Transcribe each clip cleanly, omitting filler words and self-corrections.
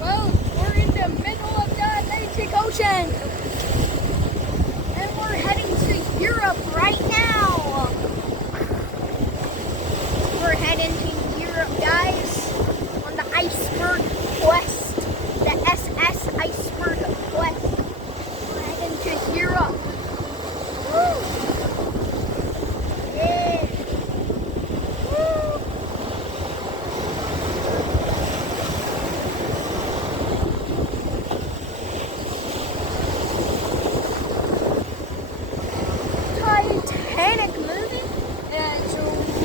Well, we're in the middle of the Atlantic Ocean. And we're heading to Europe right now. We're heading to Europe, guys, on the Iceberg Quest, the SS Iceberg Quest. We're heading to Europe. Woo! Yeah. Woo! Titanic movie. And it's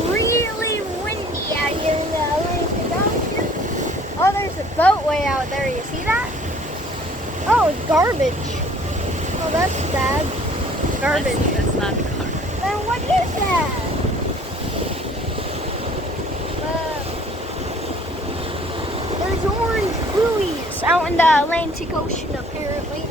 really windy out here in the Atlantic Ocean. Oh, there's a boat way out there. You see that? Oh, it's garbage. Oh, that's bad. Garbage. That's not garbage. Then what is that? There's orange buoys out in the Atlantic Ocean, apparently.